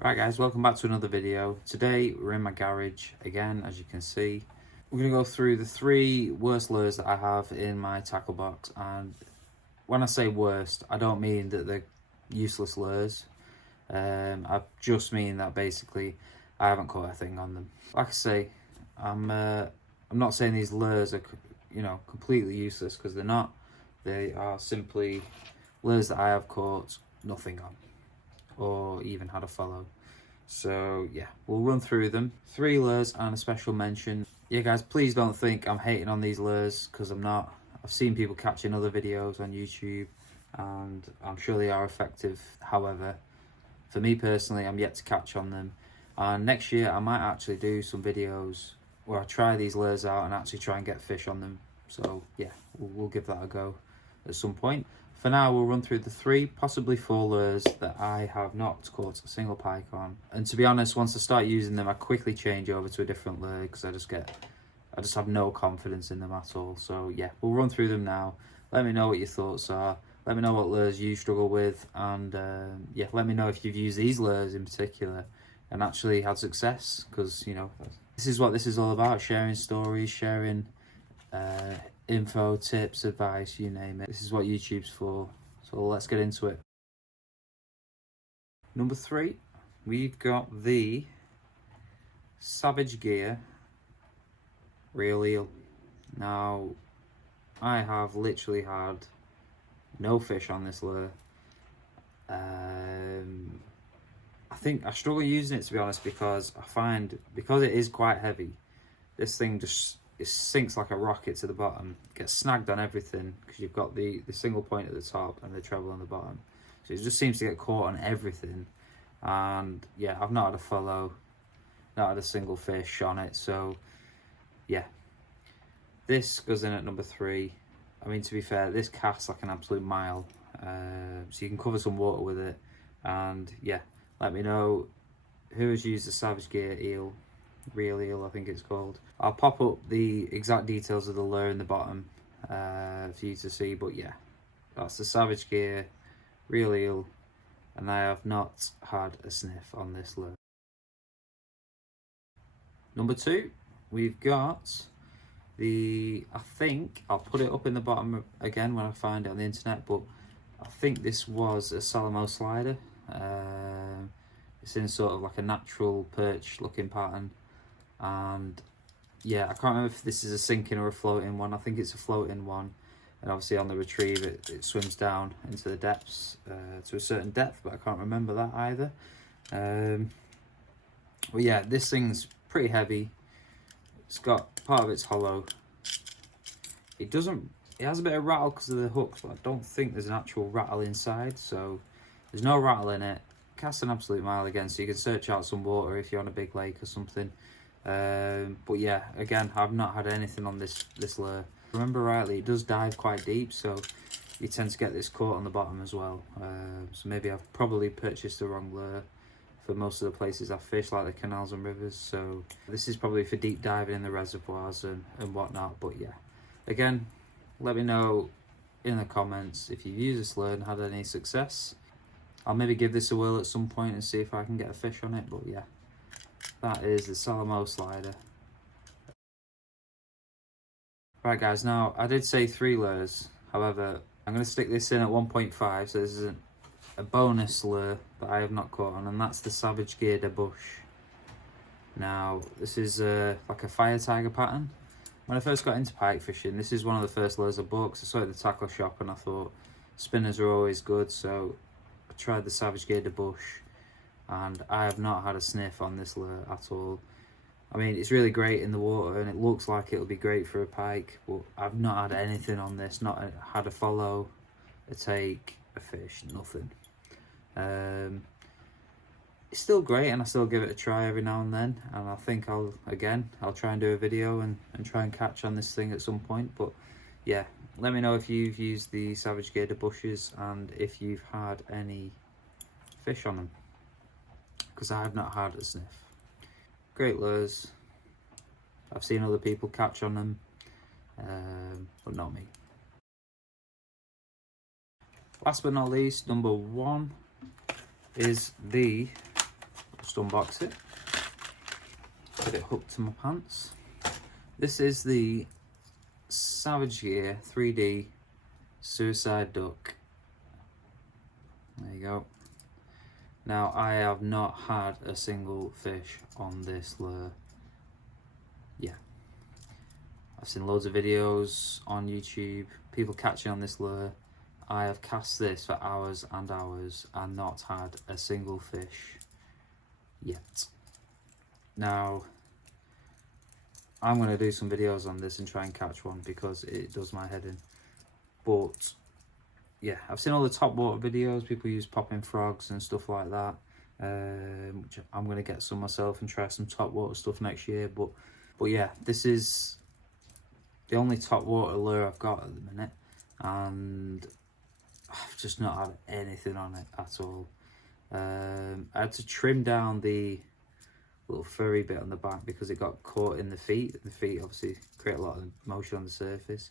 Right guys, welcome back to another video. Today we're in my garage again, as you can see. We're going to go through the 3 worst lures that I have in my tackle box, and when I say worst, I don't mean that they're useless lures. I just mean that basically I haven't caught a thing on them. Like I say, I'm not saying these lures are, completely useless, because they're not. They are simply lures that I have caught nothing on, or even had a follow. So yeah, we'll run through them. 3 lures and a special mention. Yeah guys, please don't think I'm hating on these lures, because I'm not. I've seen people catching other videos on YouTube and I'm sure they are effective. However, for me personally, I'm yet to catch on them, and next year I might actually do some videos where I try these lures out and actually try and get fish on them. So yeah, we'll give that a go at some point. For now, we'll run through the 3, possibly 4 lures that I have not caught a single pike on. And to be honest, once I start using them, I quickly change over to a different lure, because I just have no confidence in them at all. So yeah, we'll run through them now. Let me know what your thoughts are. Let me know what lures you struggle with, and yeah, let me know if you've used these lures in particular and actually had success, because this is what this is all about: sharing stories, sharing info, tips, advice, you name it. This is what YouTube's for. So let's get into it. Number 3, we've got the Savage Gear Real Eel. Now, I have literally had no fish on this lure. I think I struggle using it, to be honest, because I find, because it is quite heavy, this thing just, it sinks like a rocket to the bottom, gets snagged on everything, because you've got the single point at the top and the treble on the bottom. So it just seems to get caught on everything. And yeah, I've not had a follow, not had a single fish on it. So yeah, this goes in at number 3. I mean, to be fair, this casts like an absolute mile, so you can cover some water with it. And yeah, let me know who has used the Savage Gear eel, Real Eel I think it's called. I'll pop up the exact details of the lure in the bottom for you to see, but yeah, that's the Savage Gear Real Eel, and I have not had a sniff on this lure. Number 2, we've got the, I think I'll put it up in the bottom again when I find it on the internet, but I think this was a Salamo Slider. It's in sort of like a natural perch looking pattern, and yeah, I can't remember if this is a sinking or a floating one. I think it's a floating one, and obviously on the retrieve it swims down into the depths to a certain depth, but I can't remember that either. But yeah, this thing's pretty heavy. It's got, part of it's hollow. It has a bit of rattle because of the hooks, but I don't think there's an actual rattle inside, so there's no rattle in it. Cast an absolute mile again, so you can search out some water if you're on a big lake or something. But yeah, again, I've not had anything on this lure. Remember rightly, it does dive quite deep, so you tend to get this caught on the bottom as well. So maybe I've probably purchased the wrong lure for most of the places I fish, like the canals and rivers. So this is probably for deep diving in the reservoirs and whatnot. But yeah, again, let me know in the comments if you've used this lure and had any success. I'll maybe give this a whirl at some point and see if I can get a fish on it. But yeah, that is the Salamo Slider. Right guys, now I did say 3 lures, however I'm going to stick this in at 1.5, so this is a bonus lure that I have not caught on, and that's the Savage Gear de Bush. Now this is like a Firetiger pattern. When I first got into pike fishing, this is one of the first lures I bought, because I saw it at the tackle shop and I thought spinners are always good, so I tried the Savage Gear de Bush, and I have not had a sniff on this lure at all. I mean, it's really great in the water and it looks like it'll be great for a pike, but I've not had anything on this, not had a follow, a take, a fish, nothing. It's still great, and I still give it a try every now and then, and I think I'll try and do a video and try and catch on this thing at some point. But yeah, let me know if you've used the Savage Gear de Bushes and if you've had any fish on them, because I have not had a sniff. Great lures. I've seen other people catch on them, but not me. Last but not least, number 1 is the just unbox it. Get it hooked to my pants. This is the Savage Gear 3D Suicide Duck. There you go. Now, I have not had a single fish on this lure. Yeah. I've seen loads of videos on YouTube, people catching on this lure. I have cast this for hours and hours and not had a single fish yet. Now, I'm going to do some videos on this and try and catch one because it does my head in. But yeah, I've seen all the top water videos, people use popping frogs and stuff like that, which I'm going to get some myself and try some top water stuff next year. But yeah, this is the only top water lure I've got at the minute, and I've just not had anything on it at all. I had to trim down the little furry bit on the back because it got caught in the feet. The feet obviously create a lot of motion on the surface.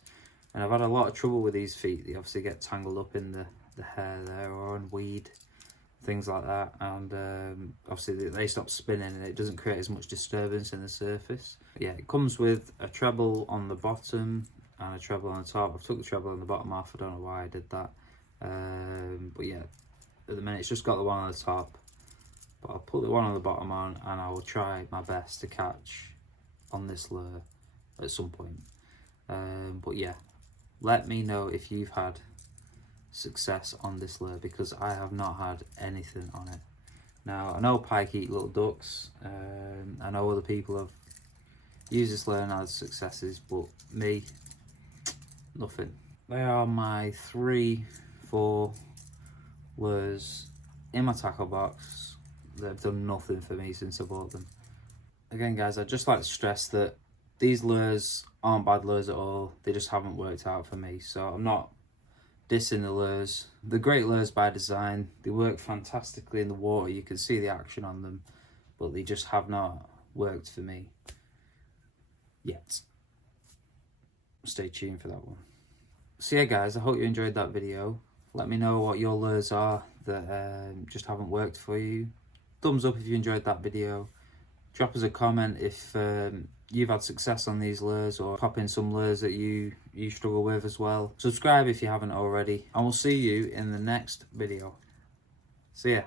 And I've had a lot of trouble with these feet. They obviously get tangled up in the hair there or on weed, things like that. And obviously they stop spinning and it doesn't create as much disturbance in the surface. Yeah, it comes with a treble on the bottom and a treble on the top. I've took the treble on the bottom off. I don't know why I did that. But yeah, at the minute it's just got the one on the top. But I'll put the one on the bottom on and I will try my best to catch on this lure at some point. But yeah, let me know if you've had success on this lure because I have not had anything on it. Now, I know pike eat little ducks. I know other people have used this lure and had successes, but me, nothing. They are my 3-4 lures in my tackle box that have done nothing for me since I bought them. Again, guys, I'd just like to stress that these lures aren't bad lures at all. They just haven't worked out for me. So I'm not dissing the lures. They're great lures by design. They work fantastically in the water. You can see the action on them, but they just have not worked for me yet. Stay tuned for that one. So yeah, guys, I hope you enjoyed that video. Let me know what your lures are that just haven't worked for you. Thumbs up if you enjoyed that video. Drop us a comment if you've had success on these lures, or pop in some lures that you struggle with as well. Subscribe if you haven't already, and we'll see you in the next video. See ya.